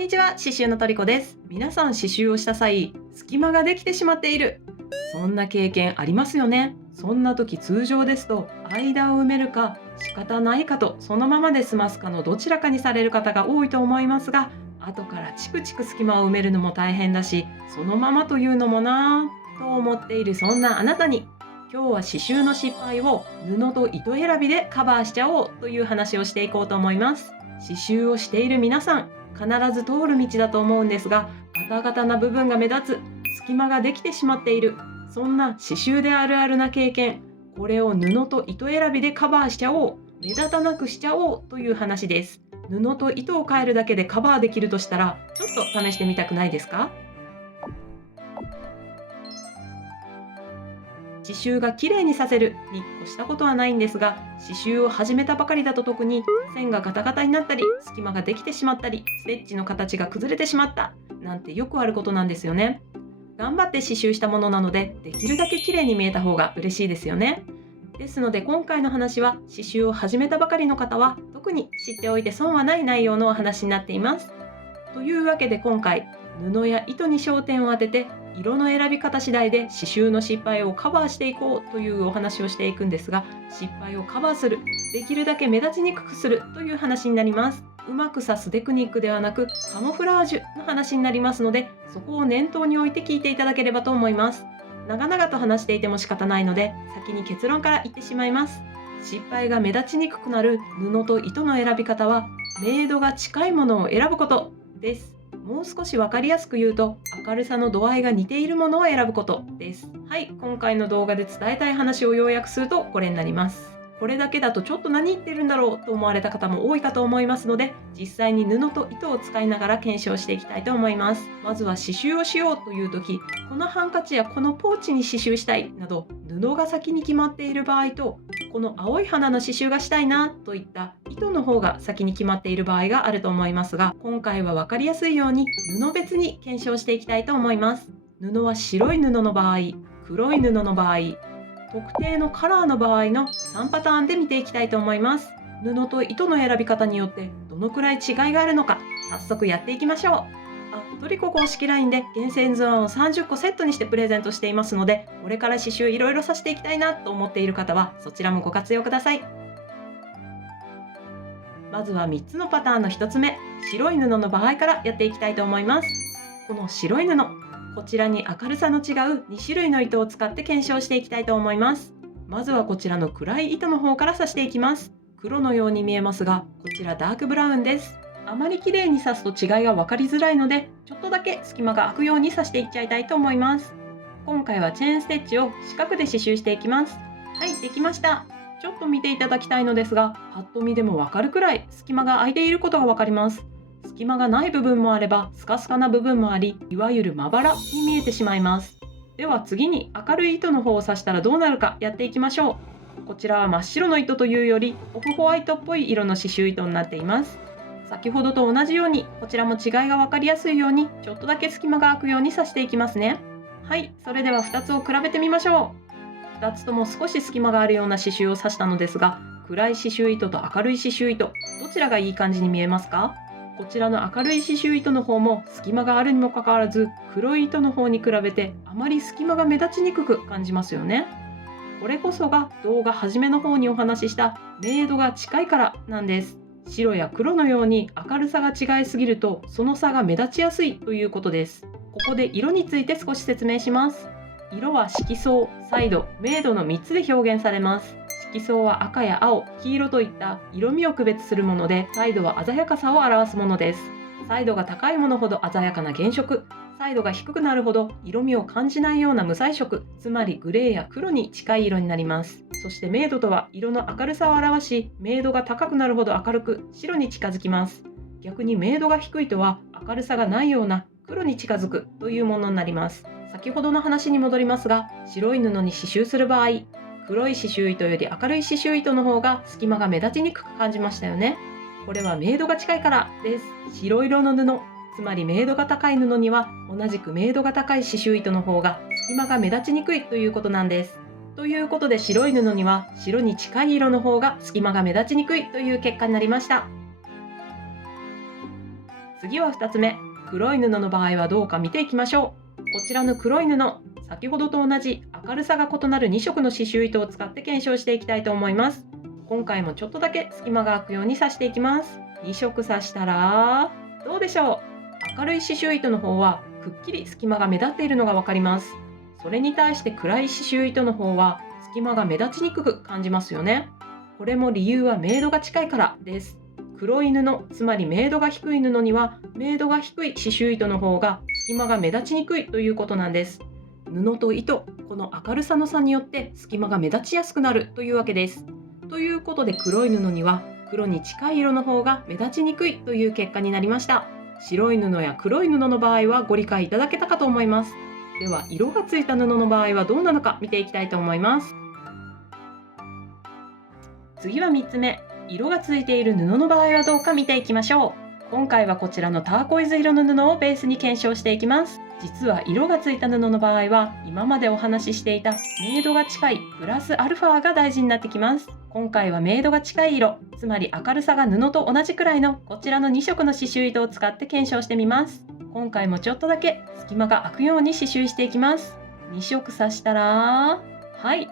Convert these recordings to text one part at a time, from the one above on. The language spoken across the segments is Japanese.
にちは、刺繍のトリコです。皆さん刺繍をした際、隙間ができてしまっている。そんな経験ありますよね。そんな時通常ですと、間を埋めるか仕方ないかとそのままで済ますかのどちらかにされる方が多いと思いますが、後からチクチク隙間を埋めるのも大変だし、そのままというのもなぁと思っているそんなあなたに、今日は刺繍の失敗を布と糸選びでカバーしちゃおうという話をしていこうと思います。刺繍をしている皆さん、必ず通る道だと思うんですが、ガタガタな部分が目立つ、隙間ができてしまっている、そんな刺繍であるあるな経験、これを布と糸選びでカバーしちゃおう、目立たなくしちゃおうという話です。布と糸を変えるだけでカバーできるとしたら、ちょっと試してみたくないですか？刺繍が綺麗にさせるに越したことはないんですが、刺繍を始めたばかりだと特に線がガタガタになったり、隙間ができてしまったり、ステッチの形が崩れてしまったなんてよくあることなんですよね。頑張って刺繍したものなので、できるだけ綺麗に見えた方が嬉しいですよね。ですので今回の話は、刺繍を始めたばかりの方は特に知っておいて損はない内容のお話になっています。というわけで今回、布や糸に焦点を当てて、色の選び方次第で刺繍の失敗をカバーしていこうというお話をしていくんですが、失敗をカバーする、できるだけ目立ちにくくするという話になります。うまく刺すテクニックではなく、カモフラージュの話になりますので、そこを念頭に置いて聞いていただければと思います。長々と話していても仕方ないので、先に結論から言ってしまいます。失敗が目立ちにくくなる布と糸の選び方は、明度が近いものを選ぶことです。もう少し分かりやすく言うと、明るさの度合いが似ているものを選ぶことです。はい、今回の動画で伝えたい話を要約するとこれになります。これだけだとちょっと何言ってるんだろうと思われた方も多いかと思いますので、実際に布と糸を使いながら検証していきたいと思います。まずは刺繍をしようという時、このハンカチやこのポーチに刺繍したいなど、布が先に決まっている場合と、この青い花の刺繍がしたいなといった糸の方が先に決まっている場合があると思いますが、今回は分かりやすいように布別に検証していきたいと思います。布は白い布の場合、黒い布の場合、特定のカラーの場合の3パターンで見ていきたいと思います。布と糸の選び方によってどのくらい違いがあるのか、早速やっていきましょう。トリコ公式 LINE で厳選図案を30個セットにしてプレゼントしていますので、これから刺繍いろいろさせていきたいなと思っている方はそちらもご活用ください。まずは3つのパターンの1つ目、白い布の場合からやっていきたいと思います。この白い布、こちらに明るさの違う2種類の糸を使って検証していきたいと思います。まずはこちらの暗い糸の方から刺していきます。黒のように見えますが、こちらダークブラウンです。あまり綺麗に刺すと違いが分かりづらいので、ちょっとだけ隙間が空くように刺していっちゃいたいと思います。今回はチェーンステッチを四角で刺繍していきます。はい、できました。ちょっと見ていただきたいのですが、パッと見でもわかるくらい隙間が空いていることがわかります。隙間がない部分もあれば、スカスカな部分もあり、いわゆるまばらに見えてしまいます。では次に明るい糸の方を刺したらどうなるかやっていきましょう。こちらは真っ白の糸というより、オフホワイトっぽい色の刺繍糸になっています。先ほどと同じように、こちらも違いがわかりやすいように、ちょっとだけ隙間が空くように刺していきますね。はい、それでは2つを比べてみましょう。2つとも少し隙間があるような刺繍を刺したのですが、暗い刺繍糸と明るい刺繍糸、どちらがいい感じに見えますか？こちらの明るい刺繍糸の方も隙間があるにもかかわらず、黒い糸の方に比べてあまり隙間が目立ちにくく感じますよね。これこそが動画初めの方にお話しした明度が近いからなんです。白や黒のように明るさが違いすぎると、その差が目立ちやすいということです。ここで色について少し説明します。色は色相、彩度、明度の3つで表現されます。色相は赤や青、黄色といった色味を区別するもので、彩度は鮮やかさを表すものです。彩度が高いものほど鮮やかな原色、彩度が低くなるほど色味を感じないような無彩色、つまりグレーや黒に近い色になります。そして明度とは色の明るさを表し、明度が高くなるほど明るく白に近づきます。逆に明度が低いとは明るさがないような黒に近づくというものになります。先ほどの話に戻りますが、白い布に刺繍する場合、黒い刺繍糸より明るい刺繍糸の方が隙間が目立ちにくく感じましたよね。これは明度が近いからです。白色の布、つまり明度が高い布には同じく明度が高い刺繍糸の方が隙間が目立ちにくいということなんです。ということで白い布には白に近い色の方が隙間が目立ちにくいという結果になりました。次は2つ目、黒い布の場合はどうか見ていきましょう。こちらの黒い布、先ほどと同じ明るさが異なる2色の刺繍糸を使って検証していきたいと思います。今回もちょっとだけ隙間が空くように刺していきます。2色刺したらどうでしょう。明るい刺繍糸の方はくっきり隙間が目立っているのがわかります。それに対して暗い刺繍糸の方は隙間が目立ちにくく感じますよね。これも理由は明度が近いからです。黒い布、つまり明度が低い布には明度が低い刺繍糸の方が隙間が目立ちにくいということなんです。布と糸、この明るさの差によって隙間が目立ちやすくなるというわけです。ということで黒い布には黒に近い色の方が目立ちにくいという結果になりました。白い布や黒い布の場合はご理解いただけたかと思います。では色がついた布の場合はどうなのか見ていきたいと思います。次は3つ目、色がついている布の場合はどうか見ていきましょう。今回はこちらのターコイズ色の布をベースに検証していきます。実は色がついた布の場合は今までお話ししていた明度が近いプラスアルファが大事になってきます。今回は明度が近い色、つまり明るさが布と同じくらいのこちらの2色の刺繍糸を使って検証してみます。今回もちょっとだけ隙間が空くように刺繍していきます。2色刺したら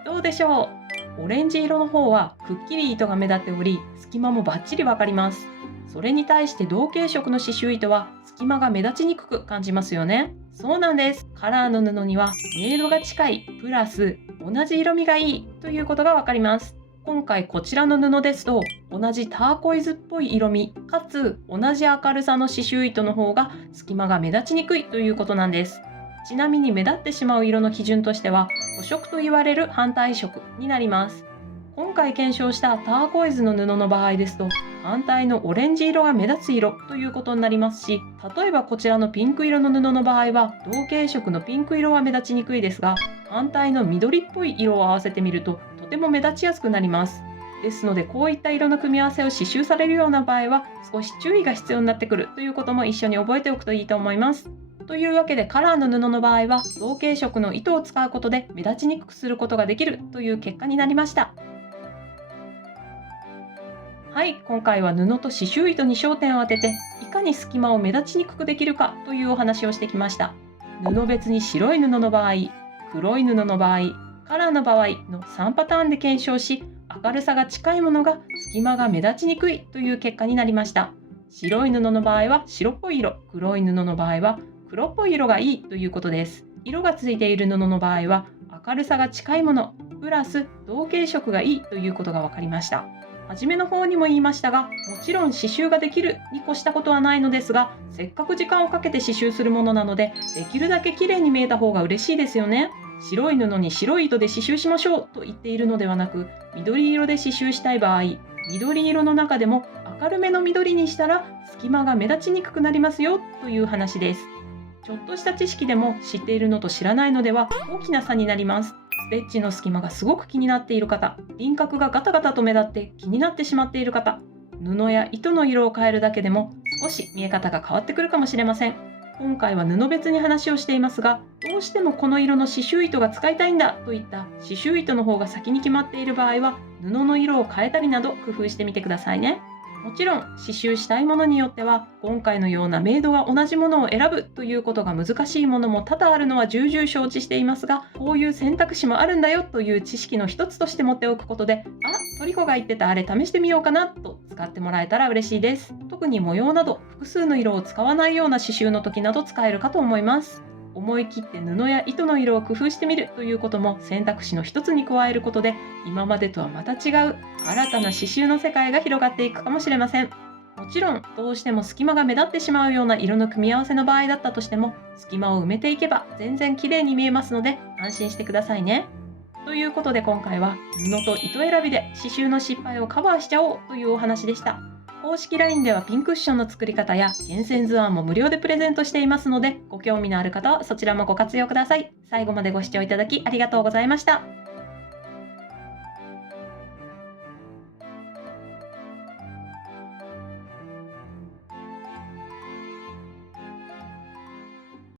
どうでしょう。オレンジ色の方はくっきり糸が目立っており隙間もバッチリわかります。それに対して同系色の刺繍糸は隙間が目立ちにくく感じますよね。そうなんです。カラーの布には明度が近いプラス同じ色味がいいということがわかります。今回こちらの布ですと同じターコイズっぽい色味かつ同じ明るさの刺繍糸の方が隙間が目立ちにくいということなんです。ちなみに目立ってしまう色の基準としては補色と言われる反対色になります。今回検証したターコイズの布の場合ですと反対のオレンジ色が目立つ色ということになりますし、例えばこちらのピンク色の布の場合は同系色のピンク色は目立ちにくいですが反対の緑っぽい色を合わせてみるととても目立ちやすくなります。ですのでこういった色の組み合わせを刺繍されるような場合は少し注意が必要になってくるということも一緒に覚えておくといいと思います。というわけでカラーの布の場合は同系色の糸を使うことで目立ちにくくすることができるという結果になりました。今回は布と刺繍糸に焦点を当てていかに隙間を目立ちにくくできるかというお話をしてきました。布別に白い布の場合、黒い布の場合、カラーの場合の3パターンで検証し、明るさが近いものが隙間が目立ちにくいという結果になりました。白い布の場合は白っぽい色、黒い布の場合は黒っぽい色がいいということです。色がついている布の場合は明るさが近いものプラス同系色がいいということが分かりました。初めの方にも言いましたが、もちろん刺繍ができるに越したことはないのですが、せっかく時間をかけて刺繍するものなので、できるだけ綺麗に見えた方が嬉しいですよね。白い布に白い糸で刺繍しましょうと言っているのではなく、緑色で刺繍したい場合、緑色の中でも明るめの緑にしたら隙間が目立ちにくくなりますよという話です。ちょっとした知識でも知っているのと知らないのでは大きな差になります。ステッチの隙間がすごく気になっている方、輪郭がガタガタと目立って気になってしまっている方、布や糸の色を変えるだけでも少し見え方が変わってくるかもしれません。今回は布別に話をしていますが、どうしてもこの色の刺繍糸が使いたいんだといった刺繍糸の方が先に決まっている場合は、布の色を変えたりなど工夫してみてくださいね。もちろん刺繍したいものによっては今回のような明度が同じものを選ぶということが難しいものも多々あるのは重々承知していますが、こういう選択肢もあるんだよという知識の一つとして持っておくことで、トリコが言ってたあれ試してみようかなと使ってもらえたら嬉しいです。特に模様など複数の色を使わないような刺繍の時など使えるかと思います。思い切って布や糸の色を工夫してみるということも選択肢の一つに加えることで、今までとはまた違う新たな刺繍の世界が広がっていくかもしれません。もちろんどうしても隙間が目立ってしまうような色の組み合わせの場合だったとしても、隙間を埋めていけば全然綺麗に見えますので安心してくださいね。ということで今回は布と糸選びで刺繍の失敗をカバーしちゃおうというお話でした。公式 LINE ではピンクッションの作り方や厳選図案も無料でプレゼントしていますので、ご興味のある方はそちらもご活用ください。最後までご視聴いただきありがとうございました。